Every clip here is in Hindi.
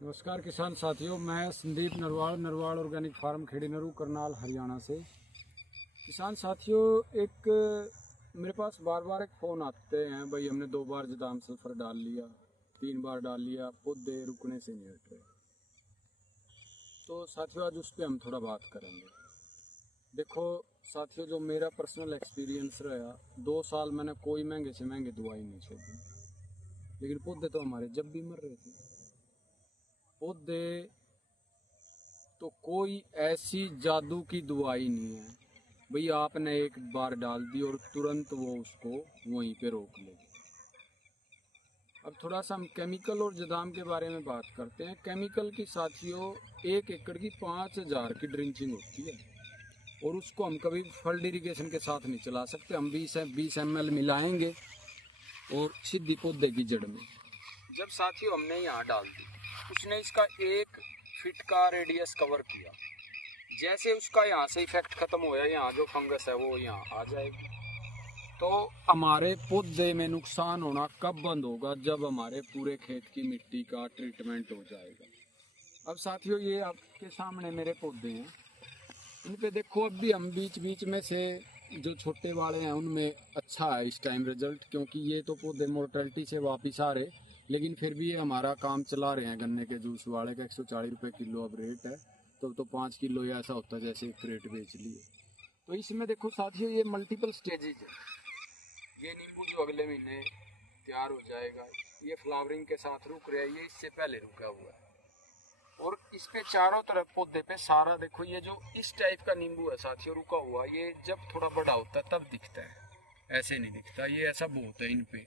नमस्कार किसान साथियों, मैं संदीप नरवाड़ ऑर्गेनिक फार्म खेड़ी नरू करनाल हरियाणा से। किसान साथियों, एक मेरे पास बार बार एक फ़ोन आते हैं, भाई हमने 2 बार जदाम सल्फर डाल लिया, 3 बार डाल लिया, पौधे रुकने से नहीं हट रहे। तो साथियों आज उस पर हम थोड़ा बात करेंगे। देखो साथियों, जो मेरा पर्सनल एक्सपीरियंस रहा, 2 साल मैंने कोई महंगे से महंगे दवाई नहीं छोड़ी, लेकिन पौधे तो हमारे जब भी मर रहे थे। पौधे तो कोई ऐसी जादू की दवाई नहीं है भाई आपने एक बार डाल दी और तुरंत वो उसको वहीं पे रोक लेगी। अब थोड़ा सा हम केमिकल और जदाम के बारे में बात करते हैं। केमिकल की साथियों 1 एकड़ की 5000 की ड्रिंचिंग होती है और उसको हम कभी फल्ड इरिगेशन के साथ नहीं चला सकते। हम 20 ml मिलाएंगे और सीधी पौधे की जड़ में। जब साथियों हमने यहाँ डाल दी, उसने इसका 1 फीट का रेडियस कवर किया। जैसे उसका यहाँ से इफेक्ट खत्म होया, यहाँ जो फंगस है वो यहाँ आ जाएगी। तो हमारे पौधे में नुकसान होना कब बंद होगा? जब हमारे पूरे खेत की मिट्टी का ट्रीटमेंट हो जाएगा। अब साथियों ये आपके सामने मेरे पौधे हैं, इन पे देखो अब भी हम बीच बीच में से जो छोटे वाले हैं उनमें अच्छा है इस टाइम रिजल्ट, क्योंकि ये तो पौधे मोर्टेलिटी से वापिस आ रहे, लेकिन फिर भी ये हमारा काम चला रहे हैं। गन्ने के जूस वाले का 140 रुपये किलो अब रेट है, तो 5 किलो या ऐसा होता है जैसे एक क्रेट बेच लिए। तो इसमें देखो साथियों ये मल्टीपल स्टेजेज है। ये नींबू जो अगले महीने तैयार हो जाएगा, ये फ्लावरिंग के साथ रुक रहा है, ये इससे पहले रुका हुआ है। और इस पे चारों तरफ पौधे पे सारा देखो, ये जो इस टाइप का नींबू है साथियों रुका हुआ, ये जब थोड़ा बड़ा होता है तब दिखता है, ऐसे नहीं दिखता। ये ऐसा बहुत है इन पे।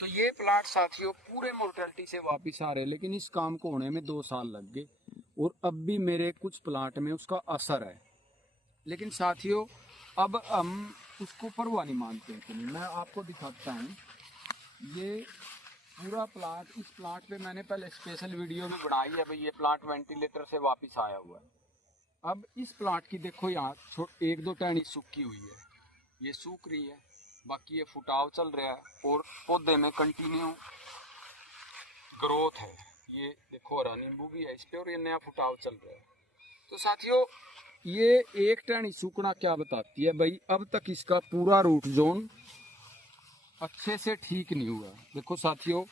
तो ये प्लांट साथियों पूरे मोर्टेलिटी से वापिस आ रहे, लेकिन इस काम को होने में 2 साल लग गए और अब भी मेरे कुछ प्लांट में उसका असर है। लेकिन साथियों अब हम उसको परवाह नहीं मानते हैं। नहीं, मैं आपको दिखाता हूँ ये पूरा प्लांट। इस प्लांट पे मैंने पहले स्पेशल वीडियो भी बनाई है भाई, ये प्लांट वेंटिलेटर से वापस आया हुआ है। अब इस प्लांट की देखो यहाँ 1-2 टहनी सूखी हुई है, ये सूख रही है, बाकी ये फुटाव चल रहा है और पौधे में कंटिन्यू ग्रोथ है। ये देखो हरा नींबू भी है इस पे और ये नया फुटाव चल रहा है। तो साथियों ये एक टहनी सूखना क्या बताती है भाई, अब तक इसका पूरा रूट जोन अच्छे से ठीक नहीं हुआ। देखो साथियों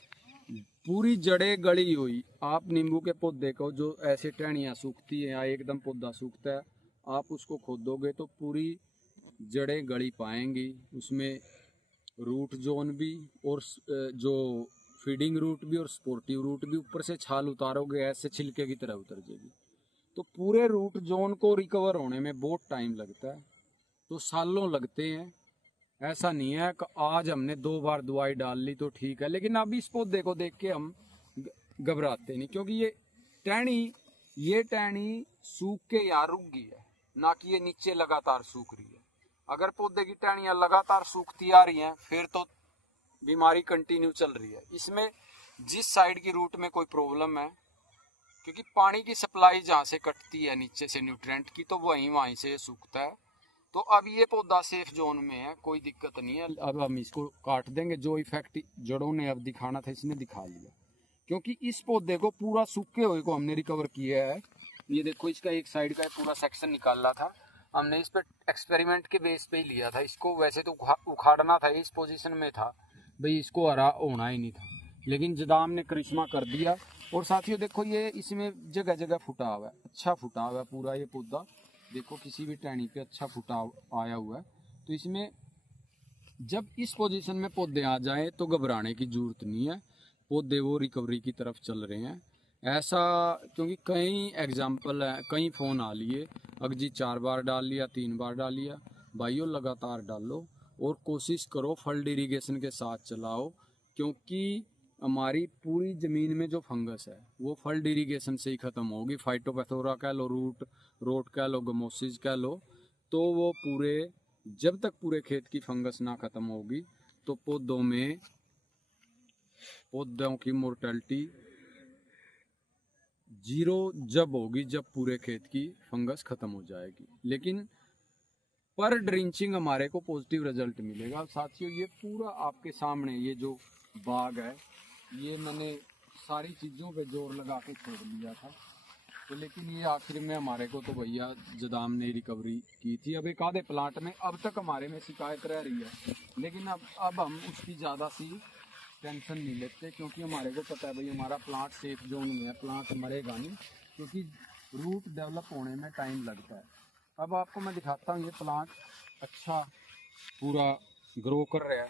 पूरी जड़ें गली हुई। आप नींबू के पौधे को जो ऐसे टहनियाँ सूखती है या एकदम पौधा सूखता है, आप उसको खोदोगे तो पूरी जड़ें गली पाएंगी, उसमें रूट जोन भी और जो फीडिंग रूट भी और स्पोर्टिव रूट भी। ऊपर से छाल उतारोगे ऐसे छिलके की तरह उतर जाएगी। तो पूरे रूट जोन को रिकवर होने में बहुत टाइम लगता है, तो सालों लगते हैं। ऐसा नहीं है कि आज हमने 2 बार दवाई डाल ली तो ठीक है। लेकिन अब इस पौधे को देख के हम घबराते नहीं, क्योंकि ये टहनी सूख के यहाँ रुक गई है, ना कि ये नीचे लगातार सूख रही है। अगर पौधे की टहनियाँ लगातार सूखती आ रही हैं फिर तो बीमारी कंटिन्यू चल रही है। इसमें जिस साइड की रूट में कोई प्रॉब्लम है, क्योंकि पानी की सप्लाई जहाँ से कटती है नीचे से न्यूट्रिएंट की, तो वहीं से सूखता है। तो अब ये पौधा सेफ जोन में है, कोई दिक्कत नहीं है। अब हम इसको काट देंगे। जो इफेक्ट जड़ों ने अब दिखाना था इसने दिखा लिया, क्योंकि इस पौधे को पूरा सूखे हुए को हमने रिकवर किया है। ये देखो इसका एक साइड का पूरा सेक्शन निकाला था हमने, इस पे एक्सपेरिमेंट के बेस पे ही लिया था इसको। वैसे तो उखाड़ना था, इस पोजीशन में था भाई, इसको हरा होना ही नहीं था, लेकिन जदाम ने करिश्मा कर दिया। और साथियों देखो ये इसमें जगह जगह फुटाव है, अच्छा फुटाव है पूरा ये पौधा। देखो किसी भी टहनी पे अच्छा फुटाव आया हुआ है। तो इसमें जब इस पोजीशन में पौधे आ जाएं तो घबराने की जरूरत नहीं है, पौधे वो रिकवरी की तरफ चल रहे हैं ऐसा। क्योंकि कई एग्जाम्पल है, कई फ़ोन आ लिए, अगजी 4 बार डाल लिया, 3 बार डाल लिया। भाइयों लगातार डालो और कोशिश करो फल्ड इरिगेशन के साथ चलाओ, क्योंकि हमारी पूरी ज़मीन में जो फंगस है वो फल्ड इरिगेशन से ही ख़त्म होगी। फाइटोपैथोरा कह लो, रोट कह लो, गमोसिस कह लो, तो वो पूरे जब तक पूरे खेत की फंगस ना ख़त्म होगी तो पौधों की मोर्टेलिटी 0 जब होगी, जब पूरे खेत की फंगस ख़त्म हो जाएगी। लेकिन पर ड्रिंचिंग हमारे को पॉजिटिव रिजल्ट मिलेगा। साथियों ये पूरा आपके सामने ये जो बाग है, ये मैंने सारी चीज़ों पे जोर लगा के छोड़ लिया था, तो लेकिन ये आखिर में हमारे को तो भैया जदाम ने रिकवरी की थी। अब एक आधे प्लांट में अब तक हमारे में शिकायत रह रही है, लेकिन अब हम उसकी ज़्यादा सी टेंशन नहीं लेते, क्योंकि हमारे को पता है भाई हमारा प्लांट सेफ जोन में है, प्लांट मरेगा नहीं, क्योंकि रूट डेवलप होने में टाइम लगता है। अब आपको मैं दिखाता हूँ, ये प्लांट अच्छा पूरा ग्रो कर रहा है,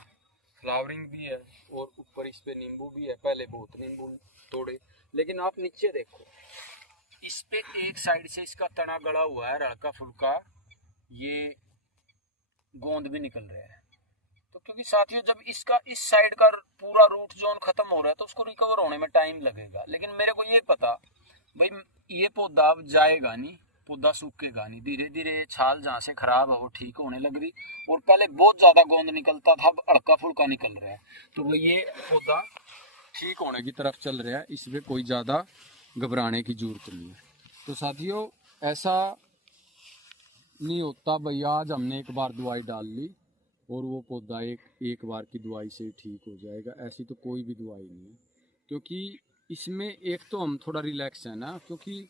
फ्लावरिंग भी है और ऊपर इस पे नींबू भी है। पहले बहुत नींबू तोड़े, लेकिन आप नीचे देखो, इस पे एक साइड से इसका तना गड़ा हुआ है, हल्का फुल्का ये गोंद भी निकल रहा है। तो क्योंकि साथियों जब इसका इस साइड का पूरा रूट जोन खत्म हो रहा है तो उसको रिकवर होने में टाइम लगेगा, लेकिन मेरे को ये पता भाई ये पौधा अब जाएगा नहीं, पौधा सूखेगा नहीं, धीरे धीरे छाल जहाँ से खराब है वो ठीक होने लग रही, और पहले बहुत ज्यादा गोंद निकलता था, अब हल्का फुल्का निकल रहा है। तो भाई ये पौधा ठीक होने की तरफ चल रहा है, इसमें कोई ज्यादा घबराने की जरूरत नहीं है। तो साथियों ऐसा नहीं होता भाई आज हमने एक बार दवाई डाल ली और वो पौधा एक बार की दवाई से ठीक हो जाएगा, ऐसी तो कोई भी दवाई नहीं है। क्योंकि इसमें एक तो हम थोड़ा रिलैक्स है ना, क्योंकि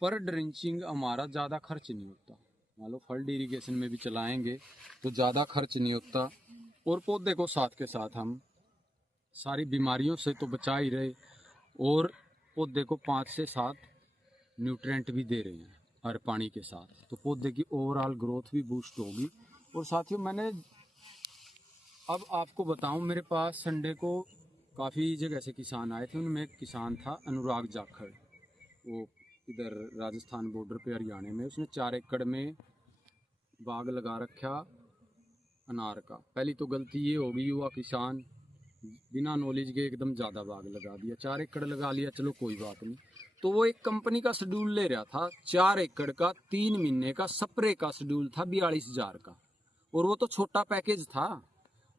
पर ड्रिंचिंग हमारा ज़्यादा खर्च नहीं होता, मान लो फल्ड इरिगेशन में भी चलाएंगे तो ज़्यादा खर्च नहीं होता, और पौधे को साथ के साथ हम सारी बीमारियों से तो बचा ही रहे, और पौधे को 5 से 7 न्यूट्रिएंट भी दे रहे हैं हर पानी के साथ, तो पौधे की ओवरऑल ग्रोथ भी बूस्ट होगी। और साथियों मैंने अब आपको बताऊं, मेरे पास संडे को काफ़ी जगह से किसान आए थे, उनमें एक किसान था अनुराग जाखड़, वो इधर राजस्थान बॉर्डर पे हरियाणा में, उसने 4 एकड़ में बाग लगा रखा अनार का। पहली तो गलती ये होगी, युवा किसान बिना नॉलेज के एकदम ज़्यादा बाग लगा दिया, 4 एकड़ लगा लिया, चलो कोई बात नहीं। तो वो एक कंपनी का शेड्यूल ले रहा था, 4 एकड़ का 3 महीने का स्प्रे का शेड्यूल था 42,000 का, और वो तो छोटा पैकेज था।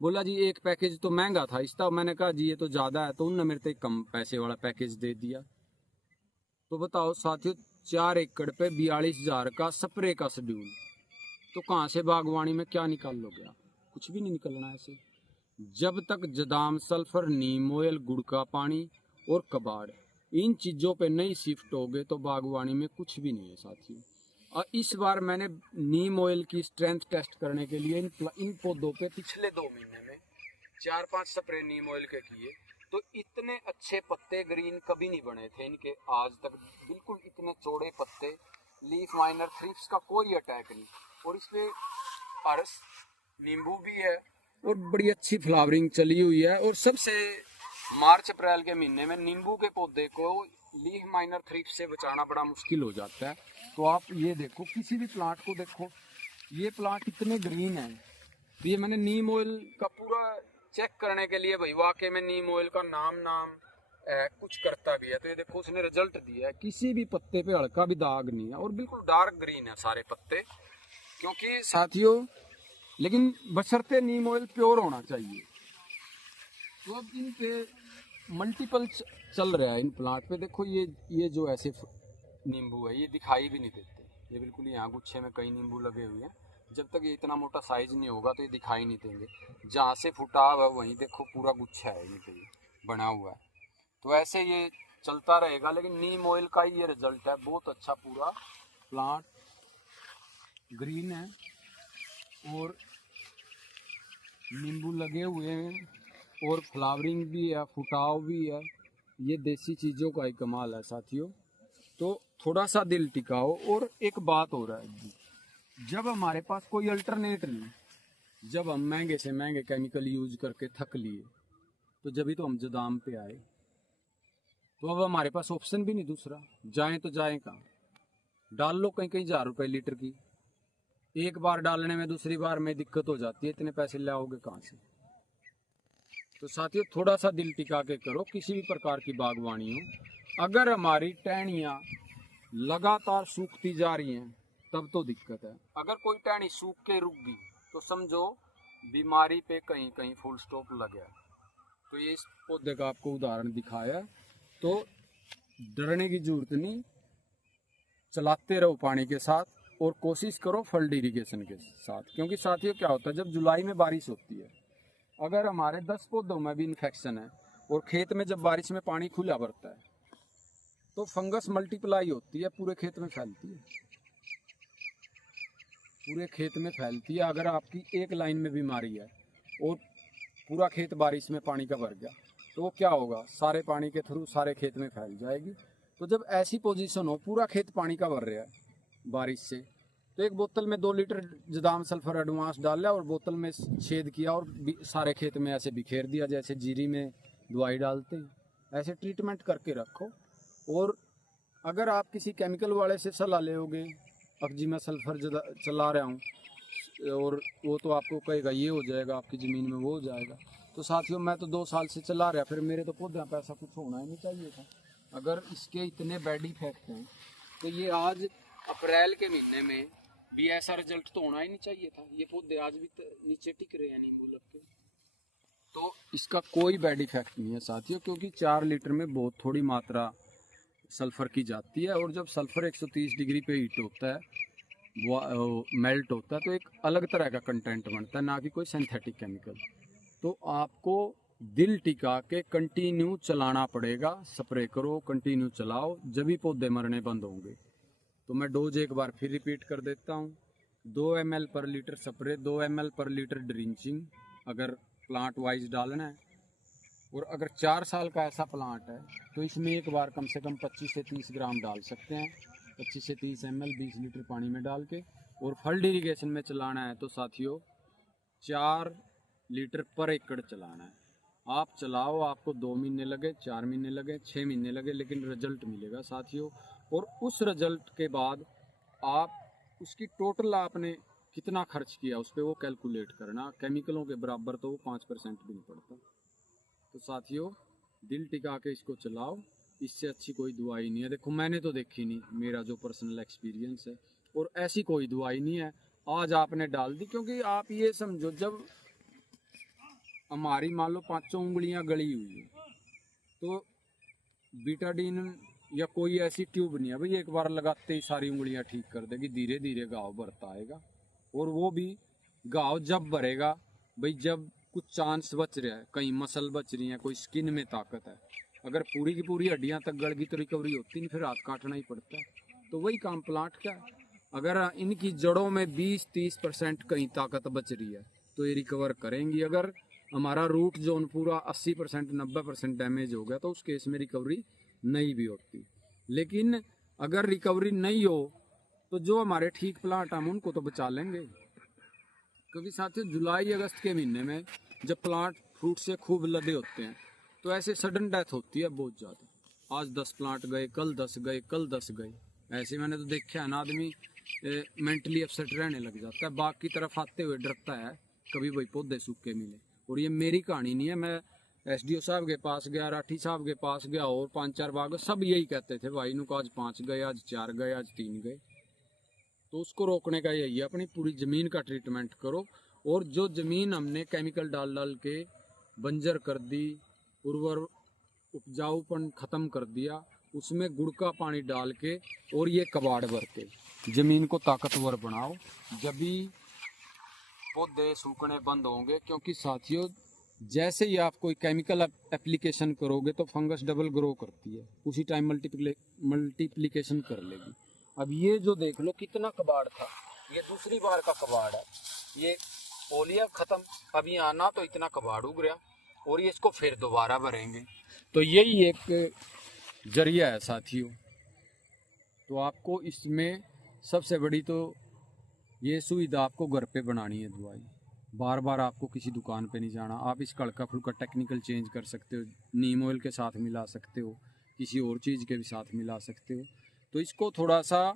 बोला जी एक पैकेज तो महंगा था इसका, मैंने कहा जी ये तो ज़्यादा है, तो उनने मेरे से कम पैसे वाला पैकेज दे दिया। तो बताओ साथियों 4 एकड़ पे 42,000 का स्प्रे का शेड्यूल, तो कहाँ से बागवानी में क्या निकाल लोगे आप? कुछ भी नहीं निकलना है ऐसे। जब तक जदाम, सल्फर, नीम ऑयल, गुड़ का पानी और कबाड़ इन चीज़ों पे नहीं शिफ्ट होगे तो बागवानी में कुछ भी नहीं है साथियों। और इस बार मैंने नीम ऑयल की स्ट्रेंथ टेस्ट करने के लिए इन पौधों पे पिछले 2 महीने में 4-5 स्प्रे नीम ऑयल के किए, तो इतने अच्छे पत्ते ग्रीन कभी नहीं बने थे इनके आज तक, बिल्कुल इतने चौड़े पत्ते, लीफ माइनर थ्रिप्स का कोई अटैक नहीं, और इसमें अरस नींबू भी है और बड़ी अच्छी फ्लावरिंग चली हुई है। और सबसे मार्च अप्रैल के महीने में नींबू के पौधे को लीफ माइनर थ्रिप्स से बचाना बड़ा मुश्किल हो जाता है। तो आप ये देखो, किसी भी प्लांट को देखो, ये प्लांट इतने ग्रीन है, तो ये मैंने नीम ऑयल का पूरा चेक करने के लिए भाई वाकई में नीम ऑयल का नाम कुछ करता भी है, तो ये देखो उसने रिजल्ट दिया है, किसी भी पत्ते पे हल्का भी दाग नहीं है और बिल्कुल डार्क ग्रीन है सारे पत्ते। क्योंकि साथियों लेकिन बशर्ते नीम ऑयल प्योर होना चाहिए। तो अब इन पे मल्टीपल चल रहा है, इन प्लांट पे देखो, ये जो ऐसे नींबू है ये दिखाई भी नहीं देते, ये बिल्कुल यहाँ गुच्छे में कई नींबू लगे हुए हैं, जब तक ये इतना मोटा साइज नहीं होगा तो ये दिखाई नहीं देंगे। जहाँ से फुटाव है वहीं देखो पूरा गुच्छा है ये बना हुआ है, तो ऐसे ये चलता रहेगा। लेकिन नीम ऑयल का ही ये रिजल्ट है, बहुत अच्छा, पूरा प्लांट ग्रीन है और नींबू लगे हुए हैं और फ्लावरिंग भी है, फुटाव भी है, ये देसी चीज़ों का ही कमाल है साथियों। तो थोड़ा सा दिल टिकाओ। और एक बात हो रहा है, जब हमारे पास कोई अल्टरनेट नहीं, जब हम महंगे से महंगे केमिकल यूज करके थक लिए, तो जब ही तो हम जदाम पे आए, तो अब हमारे पास ऑप्शन भी नहीं दूसरा, जाएं तो जाएं कहाँ? डाल लो कहीं कहीं 1000 रुपये लीटर की, एक बार डालने में दूसरी बार में दिक्कत हो जाती है, इतने पैसे लाओगे कहाँ से? तो साथियों थोड़ा सा दिल टिका के करो, किसी भी प्रकार की बागवानी हो। अगर हमारी टहनियाँ लगातार सूखती जा रही हैं तब तो दिक्कत है, अगर कोई टहनी सूख के रुक गई तो समझो बीमारी पे कहीं कहीं फुल स्टॉप लग गया। तो ये इस पौधे का आपको उदाहरण दिखाया, तो डरने की जरूरत नहीं, चलाते रहो पानी के साथ और कोशिश करो फल्ड इरिगेशन के साथ। क्योंकि साथियों क्या होता है, जब जुलाई में बारिश होती है, अगर हमारे 10 पौधों में भी इन्फेक्शन है और खेत में जब बारिश में पानी खुला भरता है तो फंगस मल्टीप्लाई होती है, पूरे खेत में फैलती है, पूरे खेत में फैलती है। अगर आपकी एक लाइन में बीमारी है और पूरा खेत बारिश में पानी का भर गया तो वो क्या होगा, सारे पानी के थ्रू सारे खेत में फैल जाएगी। तो जब ऐसी पोजीशन हो, पूरा खेत पानी का भर रहा है बारिश से, तो एक बोतल में 2 लीटर जदाम सल्फर एडवांस डाल लिया और बोतल में छेद किया और सारे खेत में ऐसे बिखेर दिया, जैसे जीरी में दवाई डालते हैं। ऐसे ट्रीटमेंट करके रखो। और अगर आप किसी केमिकल वाले से सलाह लोगे, अब जी मैं सल्फर चला रहा हूँ और वो तो आपको कहेगा ये हो जाएगा आपकी ज़मीन में, वो हो जाएगा, तो साथियों मैं तो 2 साल से चला रहा, फिर मेरे तो पौधे पे ऐसा कुछ होना ही नहीं चाहिए था। अगर इसके इतने बैड इफेक्ट हैं तो ये आज अप्रैल के महीने में भी ऐसा रिजल्ट तो होना ही नहीं चाहिए था। ये पौधे आज भी नीचे टिक रहे हैं नींबू लग के। तो इसका कोई बैड इफेक्ट नहीं है साथियों, क्योंकि 4 लीटर में बहुत थोड़ी मात्रा सल्फ़र की जाती है। और जब सल्फ़र 130 डिग्री पे हीट होता है, वो मेल्ट होता है, तो एक अलग तरह का कंटेंट बनता है, ना कि कोई सिंथेटिक केमिकल। तो आपको दिल टिका के कंटिन्यू चलाना पड़ेगा। स्प्रे करो, कंटिन्यू चलाओ, जब भी पौधे मरने बंद होंगे। तो मैं डोज एक बार फिर रिपीट कर देता हूँ। 2 ml पर लीटर स्प्रे, 2 ml पर लीटर ड्रिंचिंग अगर प्लांट वाइज डालना है। और अगर 4 साल का ऐसा प्लांट है तो इसमें एक बार कम से कम 25 से 30 ग्राम डाल सकते हैं, 25 से 30 ml 20 लीटर पानी में डाल के। और फल्ड इरीगेशन में चलाना है तो साथियों 4 लीटर पर एकड़ चलाना है। आप चलाओ, आपको 2 महीने लगे, 4 महीने लगे, 6 महीने लगे, लेकिन रिजल्ट मिलेगा साथियों। और उस रिजल्ट के बाद आप उसकी टोटल आपने कितना खर्च किया उस पर वो कैलकुलेट करना। केमिकलों के बराबर तो वो 5% भी नहीं पड़ता। तो साथियों दिल टिका के इसको चलाओ, इससे अच्छी कोई दवाई नहीं है। देखो मैंने तो देखी नहीं, मेरा जो पर्सनल एक्सपीरियंस है, और ऐसी कोई दवाई नहीं है। आज आपने डाल दी, क्योंकि आप ये समझो जब हमारी मान लो 5 उंगलियां गली हुई है तो बीटाडीन या कोई ऐसी ट्यूब नहीं है भाई एक बार लगाते ही सारी उंगलियां ठीक कर देगी। धीरे धीरे घाव भरता आएगा। और वो भी घाव जब भरेगा भाई जब कुछ चांस बच रहा है, कहीं मसल बच रही है, कोई स्किन में ताकत है। अगर पूरी की पूरी हड्डियां तक गड़ गई तो रिकवरी होती नहीं, फिर हाथ काटना ही पड़ता है। तो वही काम प्लांट का है। अगर इनकी जड़ों में 20-30% कहीं ताकत बच रही है तो ये रिकवर करेंगी। अगर हमारा रूट जोन पूरा 80% 90% डैमेज हो गया तो उस केस में रिकवरी नहीं भी होती। लेकिन अगर रिकवरी नहीं हो तो जो हमारे ठीक प्लांट हम उनको तो बचा लेंगे। क्योंकि साथियों जुलाई अगस्त के महीने में जब प्लांट फ्रूट से खूब लदे होते हैं तो ऐसे सडन डेथ होती है बहुत ज़्यादा। आज 10 प्लांट गए, कल 10 गए, कल 10 गए। ऐसे मैंने तो देखा है ना, आदमी मेंटली अपसेट रहने लग जाता है, बाग की तरफ आते हुए डरता है कभी वही पौधे सूखे मिले। और ये मेरी कहानी नहीं है, मैं SDO साहब के पास गया, राठी साहब के पास गया, और 5-4 बाग सब यही कहते थे भाई नुको आज 5 गए, आज 4 गए, आज 3 गए। तो उसको रोकने का यही है, अपनी पूरी ज़मीन का ट्रीटमेंट करो। और जो ज़मीन हमने केमिकल डाल डाल के बंजर कर दी, उर्वर उपजाऊपन ख़त्म कर दिया, उसमें गुड़ का पानी डाल के और ये कबाड़ भर के ज़मीन को ताकतवर बनाओ, जब भी पौधे सूखने बंद होंगे। क्योंकि साथियों जैसे ही आप कोई केमिकल एप्लीकेशन करोगे तो फंगस डबल ग्रो करती है, उसी टाइम मल्टीप्लिकेशन कर लेगी। अब ये जो देख लो कितना कबाड़ था, ये दूसरी बार का कबाड़ है। ये पोलिया खत्म, अभी आना तो इतना कबाड़ उग गया और ये इसको फिर दोबारा भरेंगे। तो यही एक जरिया है साथियों। तो आपको इसमें सबसे बड़ी तो ये सुविधा आपको घर पे बनानी है दवाई। बार बार आपको किसी दुकान पे नहीं जाना। आप इसका हल्का फुल्का टेक्निकल चेंज कर सकते हो, नीम ऑयल के साथ मिला सकते हो, किसी और चीज़ के भी साथ मिला सकते हो। तो इसको थोड़ा सा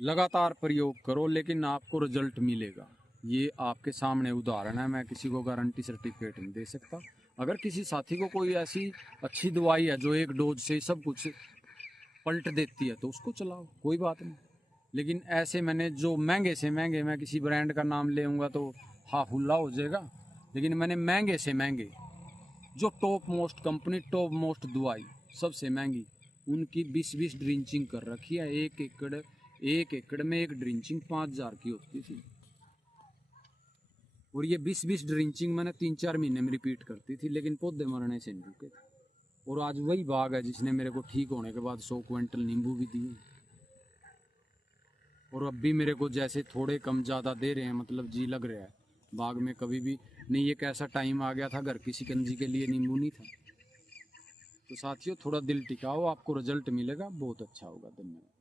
लगातार प्रयोग करो, लेकिन आपको रिजल्ट मिलेगा। ये आपके सामने उदाहरण है, मैं किसी को गारंटी सर्टिफिकेट नहीं दे सकता। अगर किसी साथी को कोई ऐसी अच्छी दवाई है जो एक डोज से सब कुछ पलट देती है तो उसको चलाओ, कोई बात नहीं। लेकिन ऐसे मैंने जो महंगे से महंगे, मैं किसी ब्रांड का नाम लेऊंगा तो हाफुल्ला हो जाएगा, लेकिन मैंने महंगे से महंगे जो top most company, top most दवाई सबसे महंगी, उनकी 20-20 ड्रिंचिंग कर रखी है। एक एकड़ में एक ड्रिंचिंग 5000 की होती थी। और ये 20-20 ड्रिंचिंग मैंने 3-4 महीने में रिपीट करती थी, लेकिन पौधे मरने से नहीं रुके थे। और आज वही बाग है जिसने मेरे को ठीक होने के बाद 100 क्विंटल नींबू भी दिए। और अब भी मेरे को जैसे थोड़े कम ज़्यादा दे रहे हैं, मतलब जी लग रहा है बाग में। कभी भी नहीं एक ऐसा टाइम आ गया था घर की शिकंजी के लिए नींबू नहीं था। तो साथियों थोड़ा दिल टिकाओ, आपको रिजल्ट मिलेगा, बहुत अच्छा होगा। धन्यवाद।